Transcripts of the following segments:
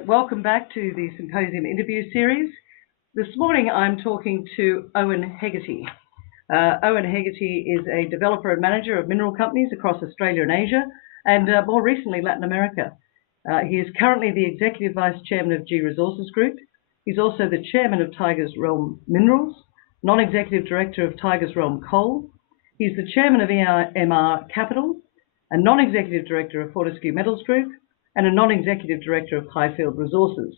Welcome back to the Symposium interview series. This morning I'm talking to Owen Hegarty. Owen Hegarty is a developer and manager of mineral companies across Australia and Asia, and more recently Latin America. He is currently the Executive Vice Chairman of G Resources Group. He's also the Chairman of Tigers Realm Minerals, Non-Executive Director of Tigers Realm Coal. He's the Chairman of EMR Capital, a Non-Executive Director of Fortescue Metals Group, and a non-executive director of Highfield Resources.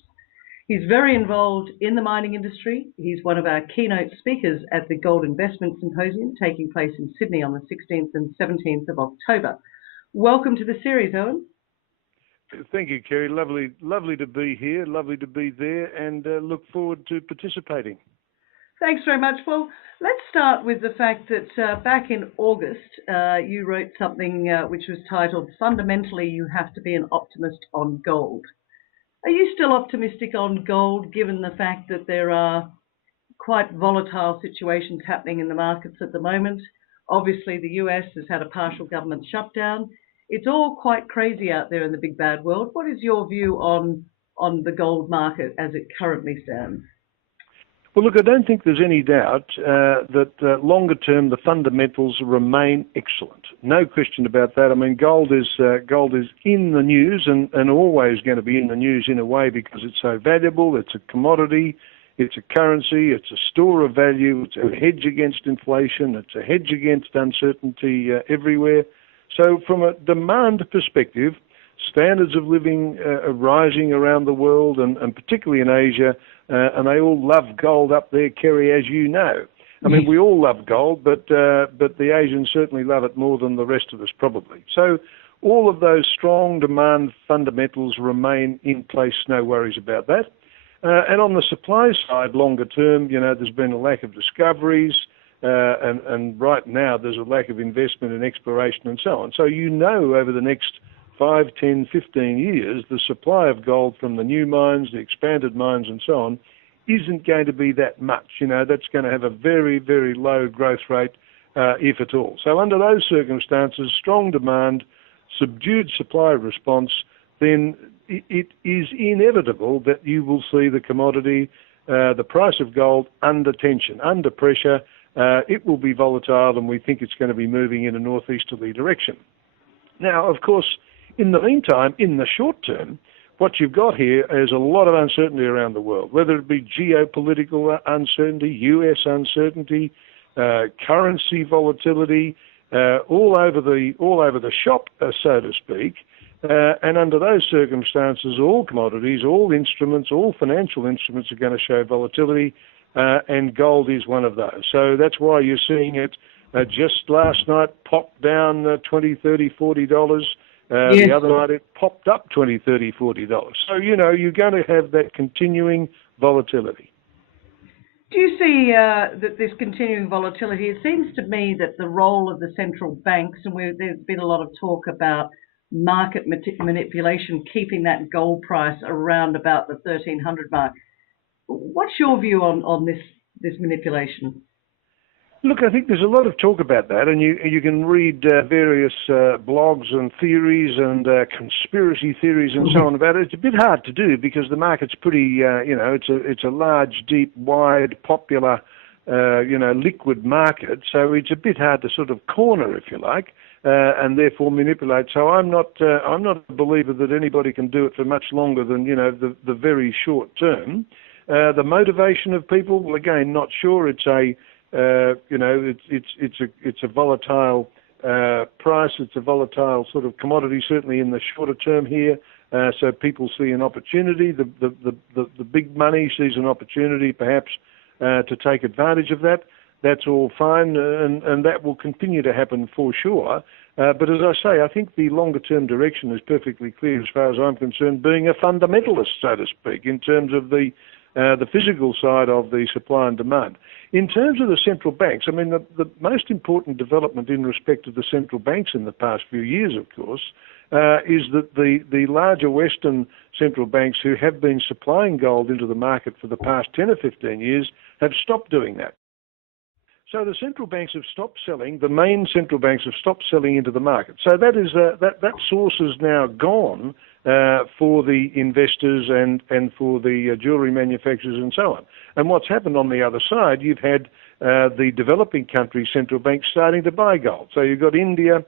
He's very involved in the mining industry. He's one of our keynote speakers at the Gold Investment Symposium taking place in Sydney on the 16th and 17th of October. Welcome to the series, Owen. Thank you, Kerry. Lovely to be here, lovely to be there, and look forward to participating. Thanks very much. Well, let's start with the fact that back in August, you wrote something which was titled, "Fundamentally, you have to be an optimist on gold." Are you still optimistic on gold, given the fact that there are quite volatile situations happening in the markets at the moment? Obviously, the US has had a partial government shutdown. It's all quite crazy out there in the big bad world. What is your view on the gold market as it currently stands? Well, look, I don't think there's any doubt that longer term the fundamentals remain excellent. No question about that. I mean, gold is in the news and always going to be in the news in a way because it's so valuable. It's a commodity. It's a currency. It's a store of value. It's a hedge against inflation. It's a hedge against uncertainty everywhere. So from a demand perspective, standards of living are rising around the world and particularly in Asia, and they all love gold up there, Kerry, as you know. I mean, we all love gold, but the Asians certainly love it more than the rest of us probably. So all of those strong demand fundamentals remain in place, no worries about that. And on the supply side, longer term, there's been a lack of discoveries, and right now there's a lack of investment in exploration and so on. So over the next 5, 10, 15 years, the supply of gold from the new mines, the expanded mines and so on, isn't going to be that much. That's going to have a very, very low growth rate, if at all. So under those circumstances, strong demand, subdued supply response, then it is inevitable that you will see the commodity, the price of gold under tension, under pressure. It will be volatile, and we think it's going to be moving in a northeasterly direction. Now, of course, in the meantime, in the short term, what you've got here is a lot of uncertainty around the world, whether it be geopolitical uncertainty, US uncertainty, currency volatility, all over the shop, so to speak. And under those circumstances, all commodities, all instruments, all financial instruments are going to show volatility, and gold is one of those. So that's why you're seeing it just last night pop down $20, $30, $40. Yes. The other night it popped up $20, $30, $40. So, you're going to have that continuing volatility. Do you see that this continuing volatility, it seems to me that the role of the central banks, and there's been a lot of talk about market manipulation, keeping that gold price around about the 1,300 mark. What's your view on this manipulation? Look, I think there's a lot of talk about that, and you can read various blogs and theories and conspiracy theories and so on about it. It's a bit hard to do because the market's pretty, it's a large, deep, wide, popular, liquid market. So it's a bit hard to sort of corner, if you like, and therefore manipulate. So I'm not a believer that anybody can do it for much longer than the very short term. The motivation of people, well, again, not sure. It's it's a volatile price. It's a volatile sort of commodity, certainly in the shorter term here. So people see an opportunity. The big money sees an opportunity, perhaps, to take advantage of that. That's all fine, and that will continue to happen for sure. But as I say, I think the longer-term direction is perfectly clear as far as I'm concerned, being a fundamentalist, so to speak, in terms of the physical side of the supply and demand. In terms of the central banks, I mean, the most important development in respect of the central banks in the past few years, of course, is that the larger Western central banks who have been supplying gold into the market for the past 10 or 15 years have stopped doing that. So the central banks have stopped selling. The main central banks have stopped selling into the market. So that source is now gone for the investors and for the jewellery manufacturers and so on. And what's happened on the other side, you've had the developing countries' central banks starting to buy gold. So you've got India,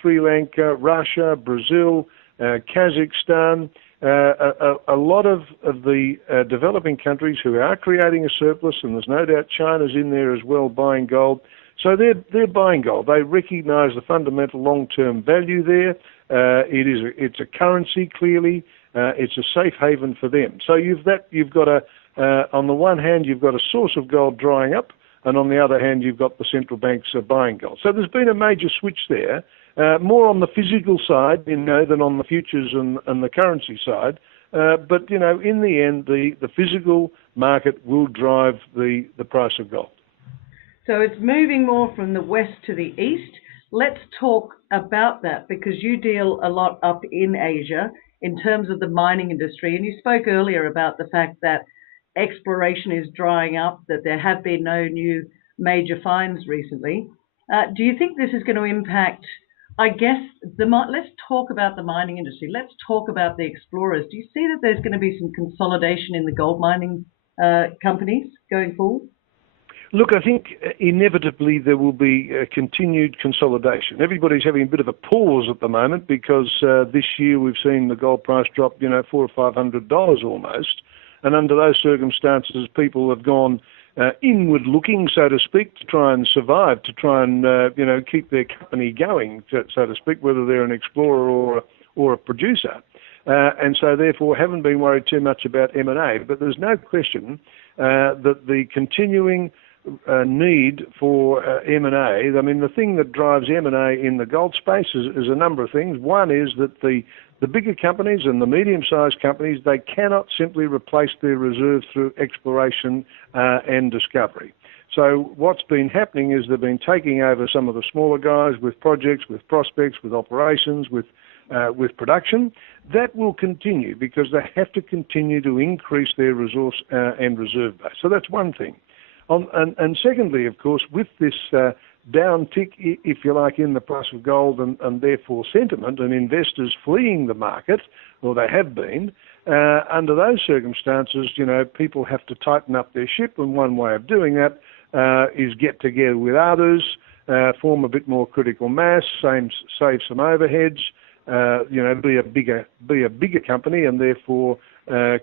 Sri Lanka, Russia, Brazil, Kazakhstan, a lot of the developing countries who are creating a surplus, and there's no doubt China's in there as well buying gold. So they're buying gold. They recognise the fundamental long-term value there. It's a currency clearly. It's a safe haven for them. So you've got on the one hand you've got a source of gold drying up, and on the other hand you've got the central banks buying gold. So there's been a major switch there, more on the physical side, than on the futures and the currency side. But in the end, the physical market will drive the price of gold. So it's moving more from the west to the east. Let's talk about that, because you deal a lot up in Asia in terms of the mining industry. And you spoke earlier about the fact that exploration is drying up, that there have been no new major finds recently. Do you think this is going to impact, I guess, let's talk about the mining industry. Let's talk about the explorers. Do you see that there's going to be some consolidation in the gold mining companies going forward? Look, I think inevitably there will be continued consolidation. Everybody's having a bit of a pause at the moment because this year we've seen the gold price drop, $400 or $500 almost. And under those circumstances, people have gone inward looking, so to speak, to try and survive, to try and, keep their company going, so to speak, whether they're an explorer or a producer. And so therefore haven't been worried too much about M&A. But there's no question that the continuing need for M&A. I mean, the thing that drives M&A in the gold space is a number of things. One is that the bigger companies and the medium-sized companies, they cannot simply replace their reserves through exploration and discovery. So what's been happening is they've been taking over some of the smaller guys with projects, with prospects, with operations, with production. That will continue because they have to continue to increase their resource and reserve base. So that's one thing. And secondly, of course, with this downtick, if you like, in the price of gold and therefore sentiment and investors fleeing the market, or they have been, under those circumstances, people have to tighten up their ship, and one way of doing that is get together with others, form a bit more critical mass, save some overheads, be a bigger company, and therefore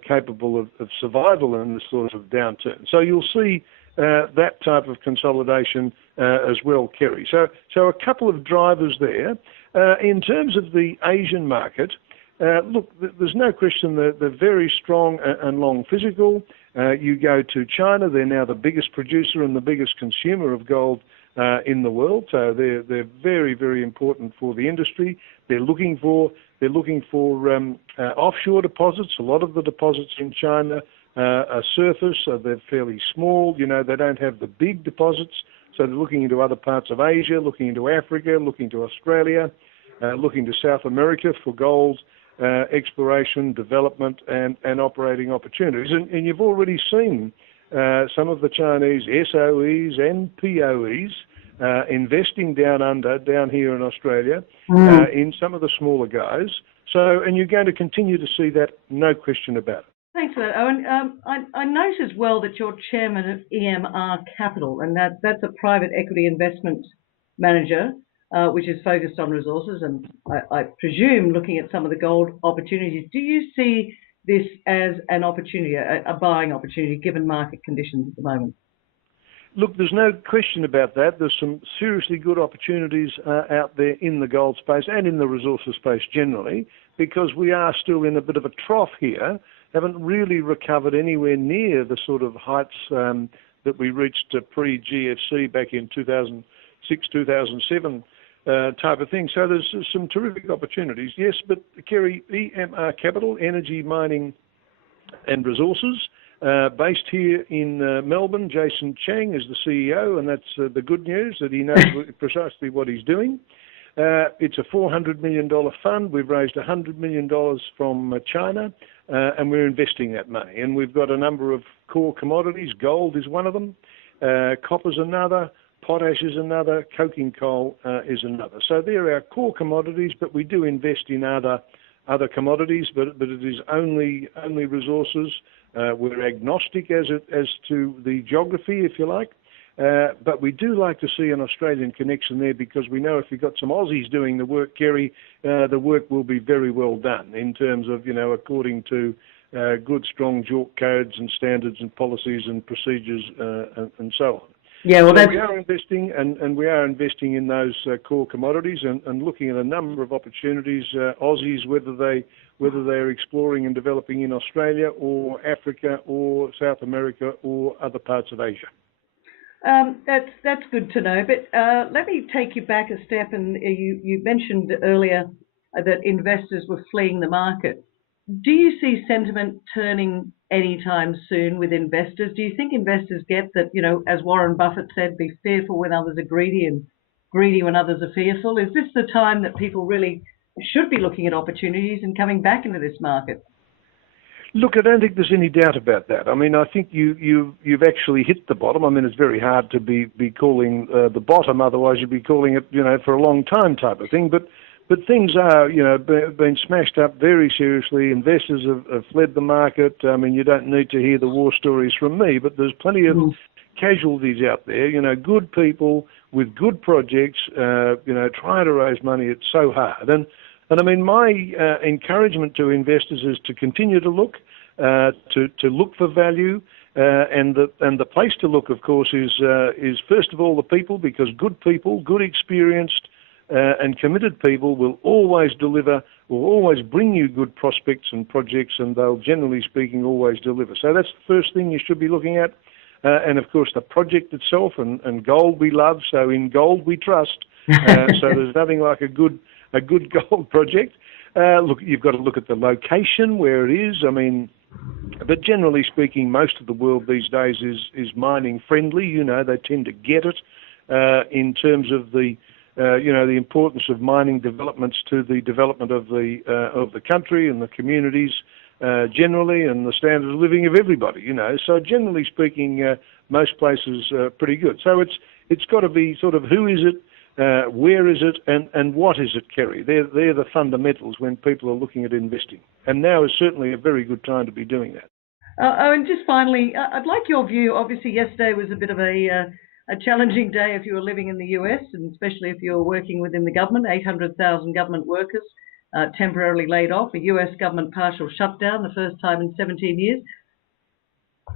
capable of survival in this sort of downturn. So you'll see that type of consolidation as well, Kerry. So a couple of drivers there. In terms of the Asian market, look, there's no question that they're very strong and long physical. You go to China, they're now the biggest producer and the biggest consumer of gold in the world. So they're very, very important for the industry. They're looking for offshore deposits. A lot of the deposits in China are surface, so they're fairly small. They don't have the big deposits, so they're looking into other parts of Asia, looking into Africa, looking to Australia, looking to South America for gold exploration, development, and operating opportunities. And you've already seen some of the Chinese SOEs and POEs investing down here in Australia in some of the smaller guys. So, and you're going to continue to see that, no question about it. Thanks for that, Owen. I note as well that you're chairman of EMR Capital, and that's a private equity investment manager, which is focused on resources and I presume looking at some of the gold opportunities. Do you see this as an opportunity, a buying opportunity, given market conditions at the moment? Look, there's no question about that. There's some seriously good opportunities out there in the gold space and in the resources space generally, because we are still in a bit of a trough here. Haven't really recovered anywhere near the sort of heights that we reached pre-GFC back in 2006, 2007 type of thing. So there's some terrific opportunities, yes, but Kerry, EMR Capital, Energy, Mining and Resources, based here in Melbourne. Jason Chang is the CEO, and that's the good news, that he knows precisely what he's doing. It's a $400 million fund. We've raised $100 million from China, and we're investing that money. And we've got a number of core commodities. Gold is one of them. Copper's another. Potash is another. Coking coal is another. So they're our core commodities, but we do invest in other other commodities, but it is only resources. We're agnostic as to the geography, if you like. But we do like to see an Australian connection there, because we know if we've got some Aussies doing the work, Kerry, the work will be very well done in terms of, according to good, strong JORC codes and standards and policies and procedures and so on. Yeah, well, so we are investing, and we are investing in those core commodities and looking at a number of opportunities. Aussies, whether they're exploring and developing in Australia or Africa or South America or other parts of Asia. That's good to know. But let me take you back a step. And you mentioned earlier that investors were fleeing the market. Do you see sentiment turning anytime soon with investors? Do you think investors get that, as Warren Buffett said, be fearful when others are greedy and greedy when others are fearful? Is this the time that people really should be looking at opportunities and coming back into this market? Look, I don't think there's any doubt about that. I mean, I think you've actually hit the bottom. I mean, it's very hard to be calling the bottom, otherwise you'd be calling it, for a long time type of thing. But things are, been smashed up very seriously. Investors have fled the market. I mean, you don't need to hear the war stories from me, but there's plenty of casualties out there. Good people with good projects, trying to raise money. It's so hard. And I mean, my encouragement to investors is to continue to look, to look for value, and the place to look, of course, is first of all the people, because good people, good experienced and committed people will always deliver, will always bring you good prospects and projects, and they'll, generally speaking, always deliver. So that's the first thing you should be looking at. And of course, the project itself, and gold we love, so in gold we trust. So there's nothing like a good gold project. Look, you've got to look at the location where it is. I mean, but generally speaking, most of the world these days is mining friendly. They tend to get it in terms of the importance of mining developments to the development of the country and the communities generally, and the standard of living of everybody. So generally speaking, most places are pretty good. So it's got to be sort of who is it, where is it, and what is it, Kerry? They're the fundamentals when people are looking at investing. And now is certainly a very good time to be doing that. And just finally, I'd like your view. Obviously, yesterday was a bit of a challenging day if you were living in the US, and especially if you were working within the government. 800,000 government workers temporarily laid off, a US government partial shutdown, the first time in 17 years.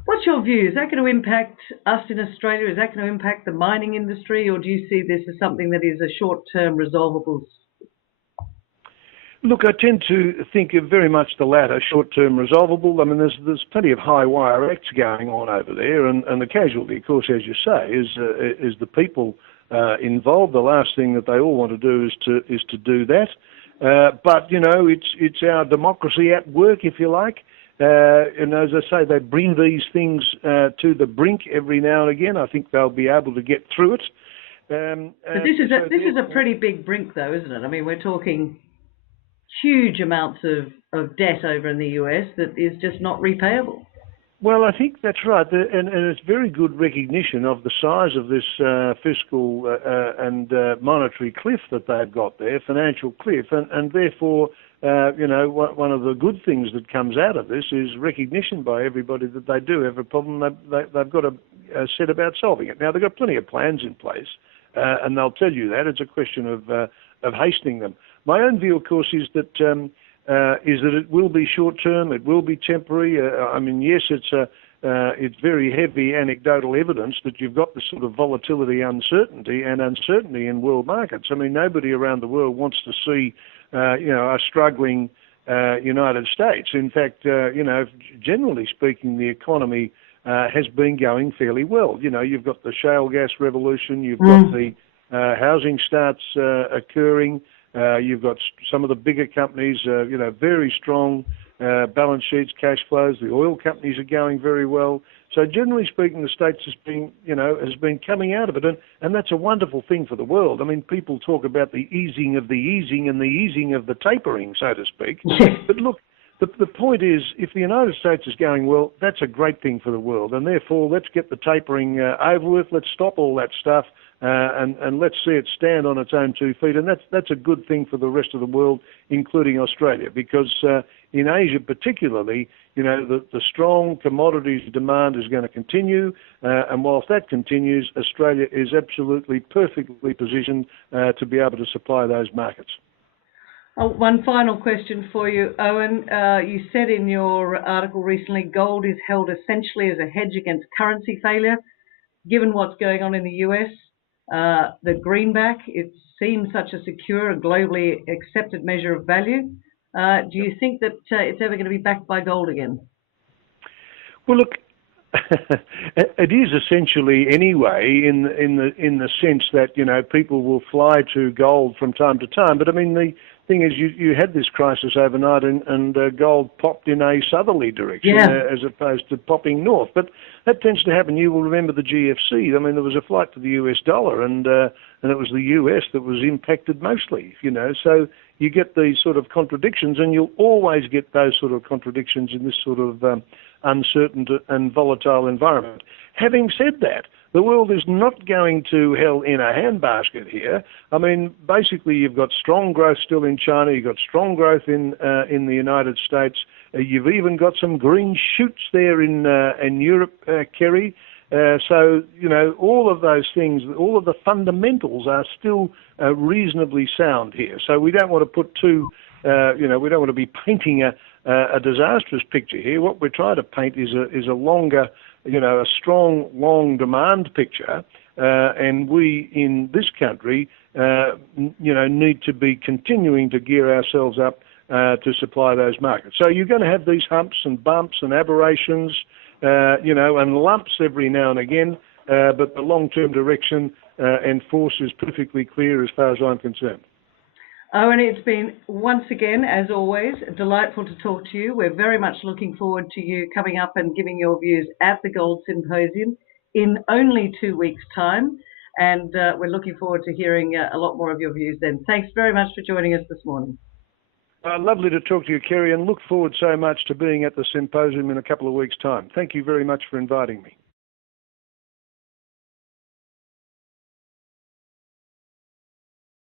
What's your view? Is that going to impact us in Australia? Is that going to impact the mining industry? Or do you see this as something that is a short-term resolvable? Look, I tend to think of very much the latter, short-term resolvable. I mean, there's plenty of high-wire acts going on over there, and the casualty, of course, as you say, is the people involved. The last thing that they all want to do is to do that. But it's our democracy at work, if you like. And as I say, they bring these things to the brink every now and again. I think they'll be able to get through it. But this is a pretty big brink, though, isn't it? I mean, we're talking huge amounts of debt over in the US that is just not repayable. Well, I think that's right, and it's very good recognition of the size of this fiscal and monetary cliff that they've got there, financial cliff, and therefore, one of the good things that comes out of this is recognition by everybody that they do have a problem. They've got to set about solving it. Now, they've got plenty of plans in place, and they'll tell you that. It's a question of hastening them. My own view, of course, is that it will be short-term, it will be temporary. I mean, yes, it's very heavy anecdotal evidence that you've got this sort of volatility, uncertainty in world markets. I mean, nobody around the world wants to see, a struggling United States. In fact, generally speaking, the economy has been going fairly well. You've got the shale gas revolution, you've got the housing starts occurring. You've got some of the bigger companies, very strong balance sheets, cash flows. The oil companies are going very well. So generally speaking, the States has been coming out of it, and that's a wonderful thing for the world. I mean, people talk about the easing of the easing and the easing of the tapering, so to speak. But look, the point is, if the United States is going well, that's a great thing for the world, and therefore let's get the tapering over with. Let's stop all that stuff. and let's see it stand on its own 2 feet. And that's a good thing for the rest of the world, including Australia, because in Asia particularly, the strong commodities demand is going to continue, and whilst that continues, Australia is absolutely perfectly positioned to be able to supply those markets. Oh, one final question for you, Owen. You said in your article recently, gold is held essentially as a hedge against currency failure. Given what's going on in the US, the greenback, it seems such a secure, globally accepted measure of value. Do you think that it's ever going to be backed by gold again? Well, look, it is essentially anyway, in the sense that people will fly to gold from time to time. But I mean, the thing is, you had this crisis overnight, and gold popped in a southerly direction, as opposed to popping north. But that tends to happen. You will remember the GFC. I mean, there was a flight to the US dollar, and it was the US that was impacted mostly. So you get these sort of contradictions, and you'll always get those sort of contradictions in this sort of uncertain and volatile environment. Having said that, the world is not going to hell in a handbasket here. I mean, basically, you've got strong growth still in China. You've got strong growth in the United States. You've even got some green shoots there in Europe, Kerry. So, all of those things, all of the fundamentals are still reasonably sound here. So we don't want to put we don't want to be painting a disastrous picture here. What we're trying to paint is a longer, a strong, long demand picture. And we in this country, need to be continuing to gear ourselves up to supply those markets. So you're going to have these humps and bumps and aberrations, and lumps every now and again, but the long-term direction and force is perfectly clear as far as I'm concerned. Owen, it's been once again, as always, delightful to talk to you. We're very much looking forward to you coming up and giving your views at the Gold Symposium in only 2 weeks' time. And we're looking forward to hearing a lot more of your views then. Thanks very much for joining us this morning. Lovely to talk to you, Kerry, and look forward so much to being at the symposium in a couple of weeks' time. Thank you very much for inviting me.